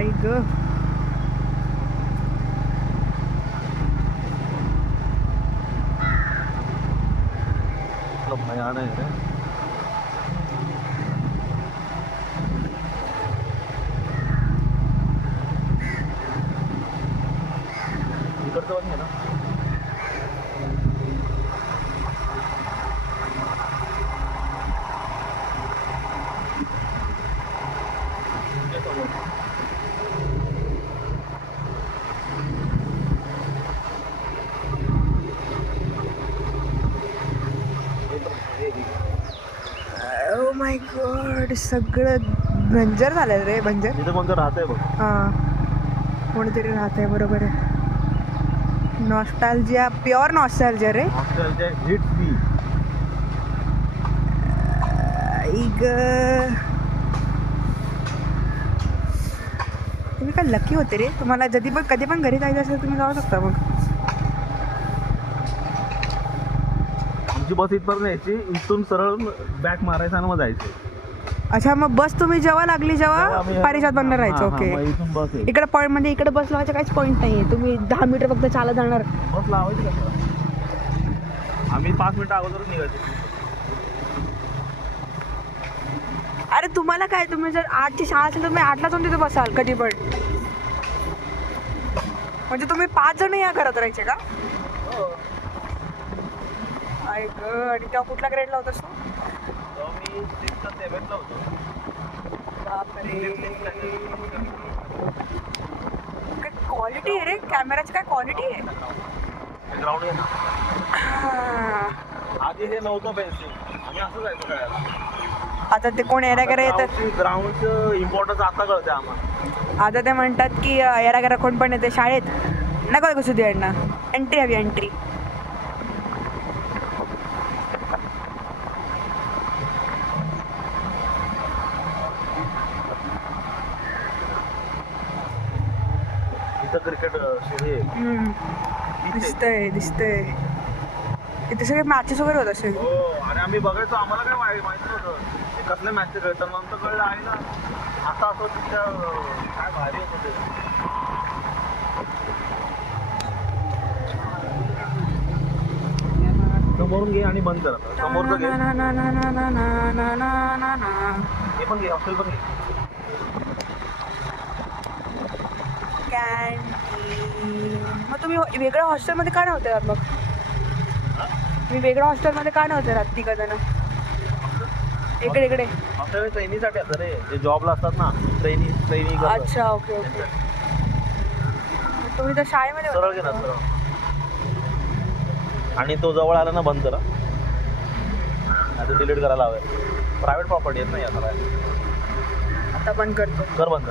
आई ग भयान आहे रे. इकडचं पण आहे ना. ओ माय गॉड सगळं बंजर झालं रे बंजर. इथं कोणतं राहतंय बघ. हां कोणीतरी राहत आहे बरोबर आहे. नॉस्टॅल्जिया प्युअर नॉस्टॅल्जिया रे. हॉस्टेलचे हिट सी. इग तुम्ही काय लकी होते रे. तुम्हाला कधी पण घरी जायचं असेल तुम्ही जाऊ शकता मग. आमची बस इथपर्यंत यायची, इथून सरळ बॅक मारायचं आणि मग जायचं. अच्छा मग बस तुम्ही जेव्हा लागली जेव्हा पारिजात बंद राहायचं. ओके इथून बस आहे. इकडे पॉईंट म्हणजे इकडे बस लावायचं काहीच पॉईंट नाहीये. तुम्ही 10 मीटर फक्त चालत जाणार. बस लावायची का? आम्ही 5 मिनिटं अगोदरच निघायचो. अरे तुम्हाला काय तुम्ही जर 8ची शाळा असेल तर तुम्ही 8ला जाऊन तिथे बसाल कधी पण. म्हणजे तुम्ही 5 जण या घरात राहायचे का? आई ग आणि तेव्हा कुठल्या ग्रेडला होतास तू? मी 6th का 7th ला होतो. बापरे काय क्वालिटी आहे रे कॅमेराची. काय क्वालिटी आहे. ग्राउंड आहे ना. हा. आधी हे नव्हतं पेन्सिल. आम्ही असं जायचो खेळायला. आता ते कोण येरागेरा येतात. ग्राउंडचं इम्पॉर्टन्स आता कळते आम्हाला. आता ते म्हणतात की येरागेरा कोण पण येते शाळेत नको कसू दे यांना. एंट्री हवी एंट्री. इथं क्रिकेट दिसतंय इथे सगळे मॅचेस वगैरे होत असेल. हो आणि आम्ही बघायचो. आम्हाला काय माहिती नव्हतं ते कसले मॅचेस खेळतात. नंतर कळलं आहे ना आता असं तिथल्या काय भारी होतं ते. समोरून घे आणि बंद करा. समोरचं घे. हे पण घे. हॉस्टेल पण घे. मग तुम्ही वेगळ्या हॉस्टेलमध्ये का नव्हते मग? तुम्ही वेगळ्या हॉस्टेलमध्ये का नव्हते राहत तिघ जण? इकडे हॉस्टेल ट्रेनिंगसाठी असतं रे. जे जॉबला असतात ना ट्रेनिंग. अच्छा ओके ओके. तुम्ही तर शाळेमध्ये सरळ घे ना सरळ. आणि तो जवळ आला ना बंद करा. आता डिलीट करायला हवंय. प्रायव्हेट प्रॉपर्टी आहेत ना या. आता बंद करतो. कर बंद.